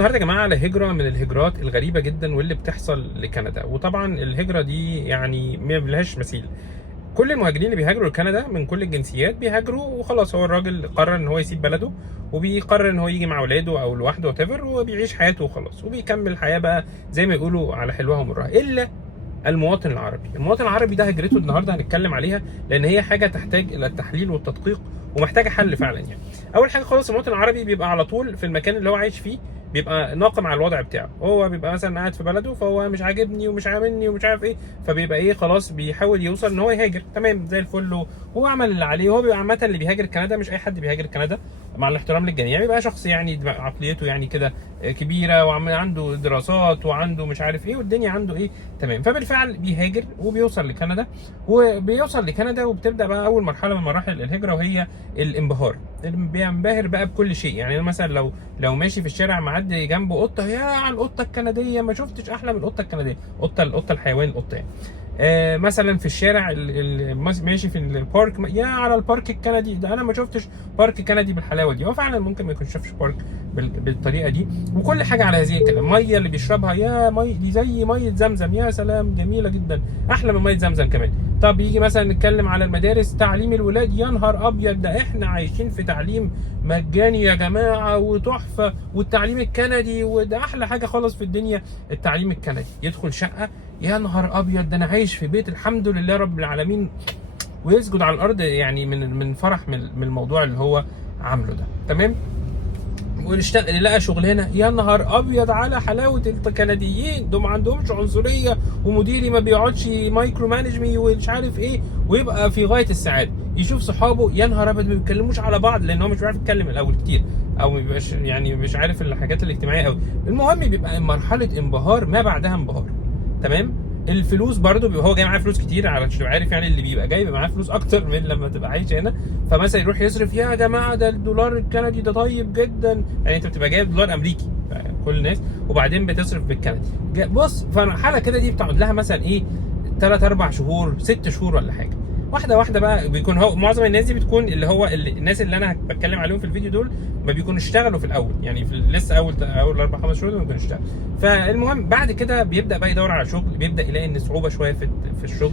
النهارده يا جماعه على هجره من الهجرات الغريبه جدا واللي بتحصل لكندا. وطبعا الهجره دي يعني ما لهاش مثيل. كل المهاجرين اللي بيهاجروا لكندا من كل الجنسيات بيهاجروا وخلاص. هو الراجل قرر ان هو يسيب بلده وبيقرر ان هو يجي مع اولاده او لوحده وتفر وبيعيش حياته وخلاص وبيكمل حياه بقى زي ما يقولوا على حلوها ومرها. الا المواطن العربي. المواطن العربي ده هجرته النهارده هنتكلم عليها لان هي حاجه تحتاج الى التحليل والتدقيق ومحتاجه حل فعلا. يعني اول حاجه خالص المواطن العربي بيبقى على طول في المكان اللي هو عايش فيه بيبقى ناقم على الوضع بتاعه. هو بيبقى مثلا قاعد في بلده فهو مش عاجبني ومش عاملني ومش عارف ايه، فبيبقى ايه خلاص بيحاول يوصل ان هو يهاجر. تمام زي الفل وهو عمل اللي عليه. هو بيبقى عامه اللي بيهاجر كندا مش اي حد بيهاجر كندا، مع الاحترام للجميع. بيبقى شخص يعني عقليته يعني كده كبيره وعنده دراسات وعنده مش عارف ايه والدنيا عنده ايه تمام. فبالفعل بيهاجر وبيوصل لكندا وبتبدا بقى اول مرحله من مراحل الهجره وهي الانبهار. بينبهر بقى بكل شيء. يعني مثلا لو ماشي في الشارع معدي جنبه قطه، يا على القطه الكنديه، ما شفتش احلى من القطه الكنديه. القطه الحيوان القطه يعني. مثلا في الشارع ماشي في البارك، يا على البارك الكندي ده، انا ما شفتش بارك كندي بالحلاوه دي. هو فعلا ممكن ما يكونش شافش بارك بالطريقه دي. وكل حاجه على هذه الكلام. الميه اللي بيشربها، يا مي دي زي ميه زمزم، يا سلام جميله جدا، احلى من ميه زمزم كمان. طب يجي مثلا نتكلم على المدارس، تعليم الولاد، يا نهار ابيض ده احنا عايشين في تعليم مجاني يا جماعه وتحفه، والتعليم الكندي وده احلى حاجه خالص في الدنيا. التعليم الكندي يدخل شقه، يا نهار ابيض ده انا عايش في بيت الحمد لله رب العالمين، ويسجد على الارض يعني من فرح من الموضوع اللي هو عامله ده. تمام. ونشتغل لقى شغلانه، يا نهار ابيض على حلاوه الكنديين، دول ما عندهمش عنصريه ومديري ما بيقعدش مايكرو مانجمي ومش عارف ايه، ويبقى في غايه السعاده. يشوف صحابه، يا نهار ابيض ما بيتكلموش على بعض لان هو مش بيعرف يتكلم الاول كتير، او مبيبقاش يعني مش عارف الحاجات الاجتماعيه قوي. المهم بيبقى مرحله انبهار ما بعدها انبهار. تمام. الفلوس برضو بيبقى هو جاي معاه فلوس كتير، علشان تبقى عارف يعني اللي بيبقى جاي معاه فلوس اكتر من لما تبقى عايش هنا. فمثلا يروح يصرف، يا جماعه ده الدولار الكندي ده طيب جدا. يعني انت بتبقى جايب دولار امريكي كل الناس وبعدين بتصرف بالكندي. بص فمرحله كده دي بتقعد لها مثلا ايه 3 4 شهور 6 شهور ولا حاجه. واحده واحده بقى بيكون هو معظم الناس دي بتكون الناس اللي انا بتكلم عليهم في الفيديو دول ما بيكونوا اشتغلوا في الاول، يعني في لسه اول 4 5 شهور ما بيكونوا اشتغلوا. فالمهم بعد كده بيبدا بقى يدور على شغل، بيبدا يلاقي ان صعوبه شويه في الشغل.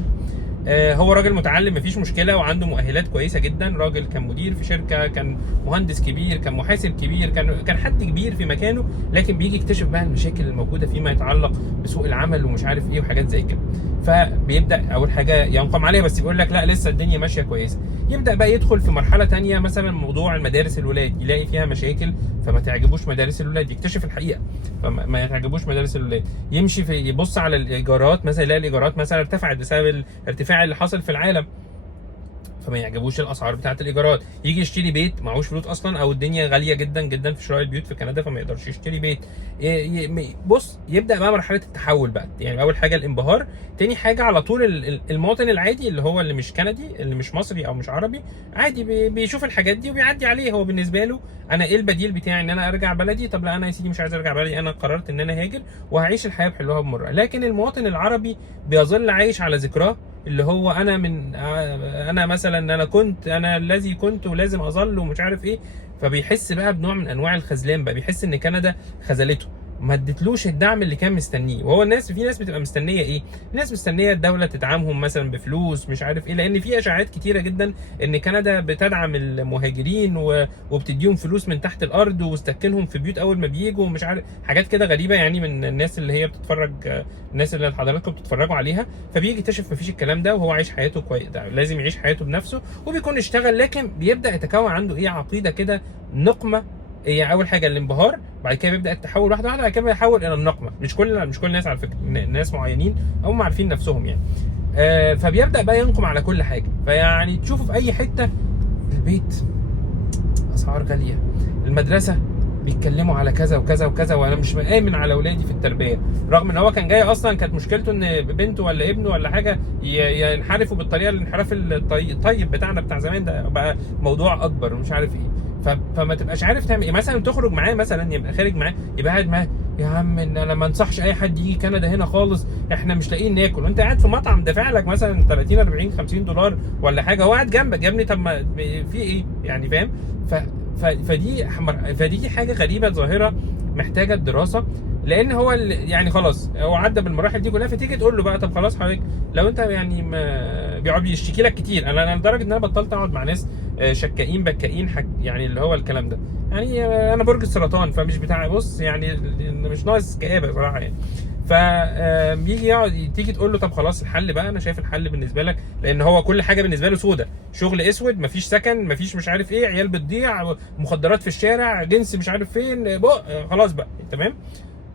هو راجل متعلم مفيش مشكله وعنده مؤهلات كويسه جدا، راجل كان مدير في شركه، كان مهندس كبير، كان محاسب كبير، كان حد كبير في مكانه، لكن بيجي يكتشف بقى المشاكل الموجوده فيما يتعلق بسوق العمل ومش عارف ايه وحاجات زي كده. فبيبدا اول حاجه ينقم عليها، بس بيقول لك لا لسه الدنيا ماشيه كويسه. يبدا بقى يدخل في مرحله ثانيه، مثلا موضوع المدارس الولاد، يلاقي فيها مشاكل فما تعجبوش مدارس الولاد، يكتشف الحقيقه فما تعجبوش مدارس الولاد. يمشي في يبص على الايجارات، مثلا يلاقي الايجارات مثلا ارتفعت بسبب الارتفاع اللي حصل في العالم، فما يعجبوش الاسعار بتاعه الايجارات. يجي يشتري بيت معهوش فلوس اصلا، او الدنيا غاليه جدا جدا في شراء البيوت في كندا فما يقدرش يشتري بيت. بص يبدا بقى مرحله التحول بقى. يعني اول حاجه الانبهار، تاني حاجه على طول المواطن العادي اللي هو اللي مش كندي اللي مش مصري او مش عربي عادي بيشوف الحاجات دي وبيعدي عليه. هو بالنسبه له انا ايه البديل بتاعي؟ ان انا ارجع بلدي؟ طب لا انا يا سيدي مش عايز ارجع بلدي، انا قررت ان انا هاجر وهعيش الحياه بحلوها بمرها. لكن المواطن العربي بيظل عايش على ذكراه، اللي هو انا مثلا انا الذي كنت ولازم اظل ومش عارف ايه. فبيحس بقى بنوع من انواع الخذلان بقى، بيحس ان كندا خذلته، ما ادتلوش الدعم اللي كان مستنيه. وهو في ناس بتبقى مستنيه ايه؟ ناس مستنيه الدوله تدعمهم مثلا بفلوس مش عارف ايه، لان في اشاعات كتيره جدا ان كندا بتدعم المهاجرين وبتديهم فلوس من تحت الارض وتسكنهم في بيوت اول ما بييجوا ومش عارف حاجات كده غريبه، يعني من الناس اللي هي بتتفرج، الناس اللي حضراتكم بتتفرجوا عليها. فبيجي يكتشف مفيش الكلام ده وهو عايش حياته كويس، لازم يعيش حياته بنفسه وبيكون اشتغل. لكن بيبدا يتكون عنده ايه عقيده كده نقمه. هي اول حاجه الانبهار، بعد كده بيبدا التحول واحده واحده، بعد كده بيحول الى النقمه. مش كل الناس على فكره، ناس معينين هم عارفين نفسهم يعني. فبيبدا بقى ينقم على كل حاجه. فيعني تشوفوا في اي حته، البيت اسعار غاليه، المدرسه بيتكلموا على كذا وكذا وكذا، وانا مش مآمن على اولادي في التربيه، رغم ان هو كان جاي اصلا كانت مشكلته ان بنته ولا ابنه ولا حاجه ينحرفوا بالطريقه الانحراف الطيب بتاعنا بتاع زمان ده بقى موضوع اكبر ومش عارف ايه. فما تبقاش عارف تعمل ايه. مثلا تخرج معاه، مثلا يبقى خارج معاه، يبقى قاعد معاه، يا عم ان انا ما انصحش اي حد يجي كندا هنا خالص، احنا مش لاقيين ناكل، وانت قاعد في مطعم دافع لك مثلا 30 40 50 دولار ولا حاجه، هو قاعد جنبك يا ابني، طب ما في ايه يعني؟ فاهم؟ فدي حاجه غريبه، ظاهره محتاجه الدراسه، لان هو يعني خلاص هو عدى بالمراحل دي كلها. فتيجي تقول له بقى طب خلاص حضرتك لو انت يعني ما بيقعد يشتكي لك كتير، انا لدرجه ان انا بطلت اقعد مع ناس شكائين بكائين يعني اللي هو الكلام ده، يعني انا برج السرطان فمش بتاع بص يعني مش ناقص كآبه صراحه يعني. فبيجي يقعد تيجي تقول له طب خلاص الحل بقى، انا شايف الحل بالنسبه لك، لان هو كل حاجه بالنسبه له سودة، شغل اسود، مفيش سكن، مفيش مش عارف ايه، عيال بتضيع، مخدرات في الشارع، جنس مش عارف فين خلاص بقى تمام.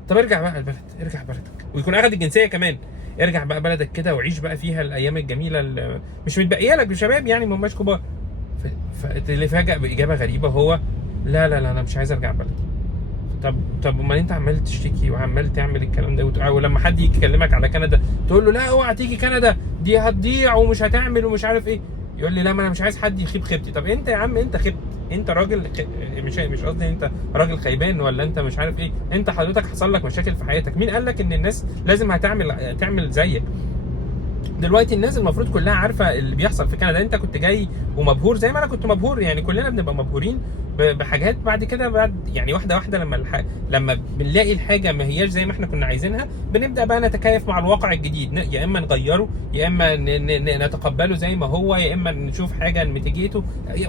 طب ارجع بقى البلد، ارجع بلدك، ويكون اخد الجنسيه كمان. ارجع بقى بلدك كده وعيش بقى فيها الايام الجميله اللي مش متبقيه لك بشباب يعني ما هماش كبار. فاللي فاجئ باجابه غريبه هو لا لا لا انا مش عايز ارجع بلدي. طب امال انت عمال تشتكي وعمال تعمل الكلام ده ولما حد يجي يكلمك على كندا تقول له لا اوعى تيجي كندا دي هتضيع ومش هتعمل ومش عارف ايه، يقول لي لا ما انا مش عايز حد يخيب خيبتي. طب انت يا عم انت خبت، انت راجل مش قصدي انت راجل خيبان ولا انت مش عارف ايه، انت حضرتك حصل لك مشاكل في حياتك، مين قال لك ان الناس لازم تعمل زيك؟ دلوقتي الناس المفروض كلها عارفه اللي بيحصل في كندا. انت كنت جاي ومبهور زي ما انا كنت مبهور، يعني كلنا بنبقى مبهورين بحاجات، بعد كده بعد يعني واحده واحده لما بنلاقي الحاجه ما هياش زي ما احنا كنا عايزينها، بنبدا بقى نتكيف مع الواقع الجديد، يا اما نغيره يا اما نتقبله زي ما هو، يا اما نشوف حاجه نميتيجيته.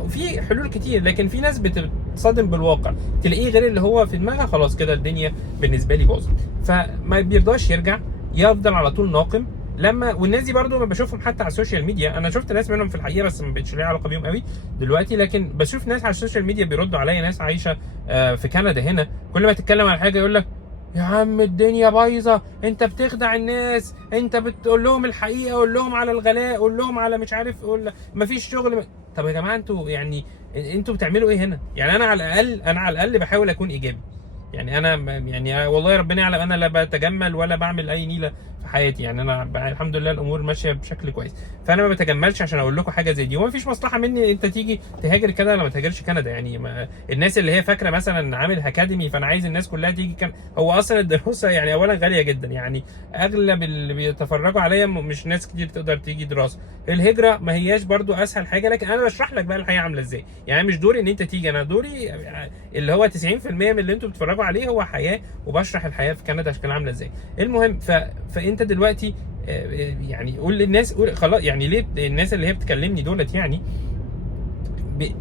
في حلول كتير، لكن في ناس بتتصدم بالواقع، تلاقيه غير اللي هو في دماغها، خلاص كده الدنيا بالنسبه لي باظت، فما بيرضاش يرجع، يفضل على طول ناقم. والناس دي برضو ما بشوفهم حتى على السوشيال ميديا، انا شفت ناس منهم في الحقيقه بس ما بقتش ليا علاقه بيهم قوي دلوقتي، لكن بشوف ناس على السوشيال ميديا بيردوا عليا، ناس عايشه في كندا هنا، كل ما تتكلم عن حاجه يقول لك يا عم الدنيا بايظه، انت بتخدع الناس، انت بتقول لهم الحقيقه، قول لهم على الغلاء، قول لهم على مش عارف، قول ما فيش شغل. طب يا جماعه انتوا يعني انتوا بتعملوا ايه هنا؟ يعني انا على الاقل بحاول اكون ايجابي، يعني انا يعني والله ربنا يعلم انا لا بتجمل ولا بعمل اي نيله في حياتي، يعني انا الحمد لله الامور ماشيه بشكل كويس، فانا ما بتجملش عشان اقول لكم حاجه زي دي، وما فيش مصلحه مني انت تيجي تهاجر كندا ولا ما تهاجرش كندا. يعني الناس اللي هي فاكره مثلا عامل اكاديمي فانا عايز الناس كلها تيجي هو اصلا الدراسه يعني اولا غاليه جدا، يعني اغلب اللي بيتفرجوا عليا مش ناس كتير تقدر تيجي دراسه. الهجره ما هياش برضو اسهل حاجه، لكن انا بشرح لك بقى الحياه عامله ازاي، يعني مش دوري ان انت تيجي، انا دوري اللي هو 90% من اللي انتوا بتتفرجوا عليه هو حياه، وبشرح الحياه في كندا شكلها عامله ازاي. المهم فانت دلوقتي يعني قول للناس، قول خلاص يعني ليه الناس اللي هي بتكلمني دولت يعني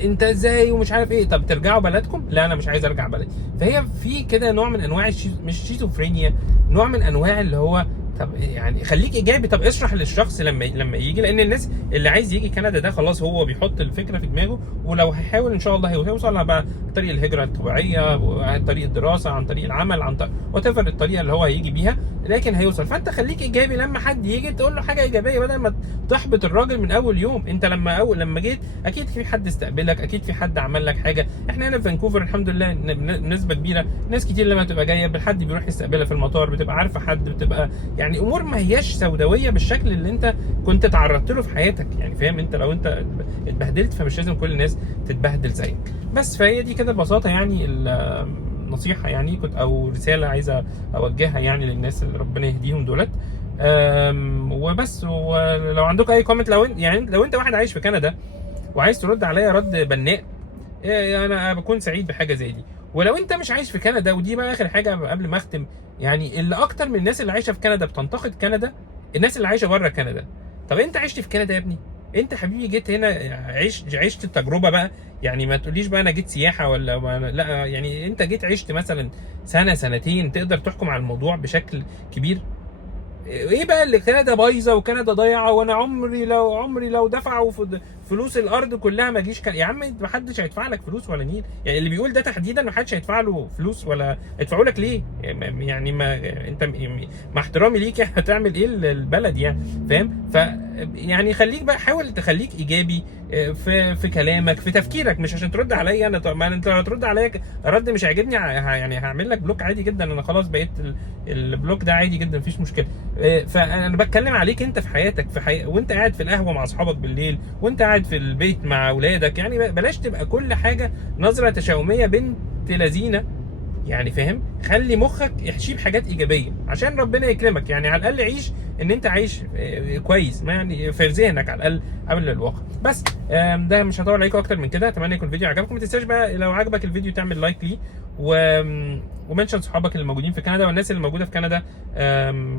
انت ازاي ومش عارف ايه، طب ترجعوا بلدكم؟ لا انا مش عايز ارجع بلدي. فهي في كده نوع من انواع مش شيزوفرينيا، نوع من انواع اللي هو طب يعني خليك ايجابي، طب اشرح للشخص لما يجي، لان الناس اللي عايز يجي كندا ده خلاص هو بيحط الفكره في دماغه، ولو هيحاول ان شاء الله هيوصل بقى عن طريق الهجره الطبيعيه، عن طريق الدراسه، عن طريق العمل، عن طريق وات ايفر الطريقه اللي هو هيجي بيها، لكن هيوصل. فانت خليك ايجابي، لما حد يجي تقول له حاجه ايجابيه بدل ما تحبط الراجل من اول يوم. انت لما جيت اكيد في حد استقبلك، اكيد في حد عمل لك حاجه. احنا هنا في فانكوفر الحمد لله نسبه كبيره ناس كتير لما تبقى جايه بالحد بيروح يستقبلها في المطار، بتبقى عارفه حد، بتبقى يعني امور ما هياش سوداويه بالشكل اللي انت كنت تعرضت له في حياتك، يعني فاهم؟ انت لو انت اتبهدلت فمش لازم كل الناس تتبهدل زيك. بس فهي دي كده ببساطه يعني النصيحه، يعني كنت او رساله عايزه اوجهها يعني للناس اللي ربنا يهديهم دولت. وبس. ولو عندكم اي كومنت، لو انت واحد عايش في كندا وعايز ترد عليا رد بناء، انا بكون سعيد بحاجه زي دي. ولو انت مش عايش في كندا، ودي بقى اخر حاجه قبل ما اختم، يعني اللي اكتر من الناس اللي عايشه في كندا بتنتقد كندا الناس اللي عايشه بره كندا. طب انت عشت في كندا يا ابني، انت حبيبي جيت هنا عشت التجربه بقى، يعني ما تقوليش بقى انا جيت سياحه لا، يعني انت جيت عشت مثلا سنه سنتين تقدر تحكم على الموضوع بشكل كبير. ايه بقى اللي كندا بايظه وكندا ضايعه وانا عمري لو دفعوا فلوس الارض كلها ما اجيش يا عم ما حدش هيدفع لك فلوس ولا نيل، يعني اللي بيقول ده تحديدا ما حدش هيدفع له فلوس، ولا هيدفعوا لك ليه؟ يعني ما انت مع احترامي ليك هتعمل ايه البلد يعني، فاهم؟ يعني خليك بقى، حاول تخليك ايجابي في كلامك، في تفكيرك، مش عشان ترد عليا انا. ما انت لو هترد عليا رد مش عاجبني يعني هعمل لك بلوك عادي جدا، انا خلاص بقيت البلوك ده عادي جدا مفيش مشكله. فانا بتكلم عليك انت في حياتك، وانت قاعد في القهوه مع اصحابك بالليل، وانت قاعد في البيت مع اولادك، يعني بلاش تبقى كل حاجه نظره تشاؤميه بنت لذينه يعني فاهم، خلي مخك يحشيه بحاجات ايجابيه عشان ربنا يكرمك، يعني على الاقل عيش ان انت عايش كويس، ما يعني في ذهنك على الاقل قبل الواقع. بس ده مش هطول عليكم اكتر من كده. اتمنى يكون الفيديو عجبكم. ما تنساش بقى لو عجبك الفيديو تعمل لايك ليه، ومنشن صحابك اللي موجودين في كندا والناس اللي موجوده في كندا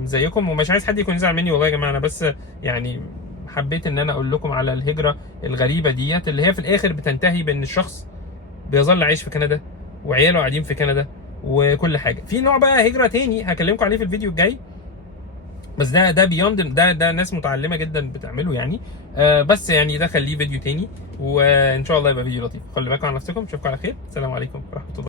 زيكم. ومش عايز حد يكون يزعل مني والله يا جماعه، انا بس يعني حبيت ان انا اقول لكم على الهجره الغريبه ديت، اللي هي في الاخر بتنتهي بان الشخص بيظل عايش في كندا وعياله قاعدين في كندا وكل حاجه. في نوع بقى هجره تاني هكلمكم عليه في الفيديو الجاي، بس ده بيوند، ده ناس متعلمه جدا بتعمله يعني. بس يعني ده خليه فيديو تاني، وان شاء الله يبقى فيديو لطيف. خلي بالكم على نفسكم، اشوفكم على خير. السلام عليكم ورحمه الله.